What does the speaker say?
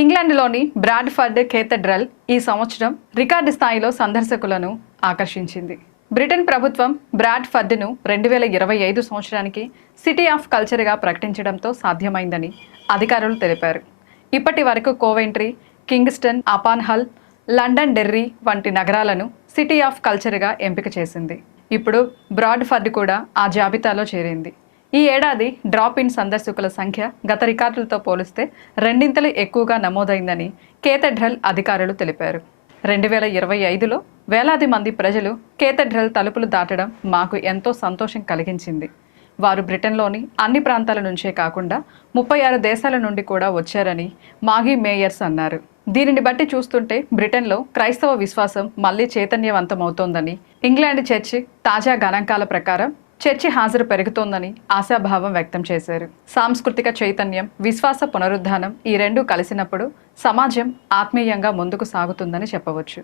ఇంగ్లాండ్లోని Bradford cathedral ఈ సంవత్సరం రికార్డు స్థాయిలో సందర్శకులను ఆకర్షించింది. బ్రిటన్ ప్రభుత్వం బ్రాడ్ఫర్డ్ను రెండు వేల ఇరవై ఐదు సంవత్సరానికి సిటీ ఆఫ్ కల్చర్గా ప్రకటించడంతో సాధ్యమైందని అధికారులు తెలిపారు. ఇప్పటి వరకు Coventry Kingston upon Hull Londonderry వంటి నగరాలను సిటీ ఆఫ్ కల్చర్గా ఎంపిక చేసింది. ఇప్పుడు బ్రాడ్ఫర్డ్ కూడా ఆ జాబితాలో చేరింది. ఈ ఏడాది డ్రాప్ ఇన్ సందర్శకుల సంఖ్య గత రికార్డులతో పోలిస్తే రెండింతలు ఎక్కువగా నమోదైందని కేథడ్రల్ అధికారులు తెలిపారు. రెండు వేల ఇరవై ఐదులో వేలాది మంది ప్రజలు కేథడ్రల్ తలుపులు దాటడం మాకు ఎంతో సంతోషం కలిగించింది. వారు బ్రిటన్లోని అన్ని ప్రాంతాల నుంచే కాకుండా ముప్పై ఆరు దేశాల నుండి కూడా వచ్చారని మాగీ మేయర్స్ అన్నారు. దీనిని బట్టి చూస్తుంటే బ్రిటన్లో క్రైస్తవ విశ్వాసం మళ్ళీ చైతన్యవంతమవుతోందని ఇంగ్లాండ్ చర్చి తాజా గణాంకాల ప్రకారం చర్చి హాజరు పెరుగుతోందని ఆశాభావం వ్యక్తం చేశారు. సాంస్కృతిక చైతన్యం విశ్వాస పునరుద్ధానం ఈ రెండూ కలిసినప్పుడు సమాజం ఆత్మీయంగా ముందుకు సాగుతుందని చెప్పవచ్చు.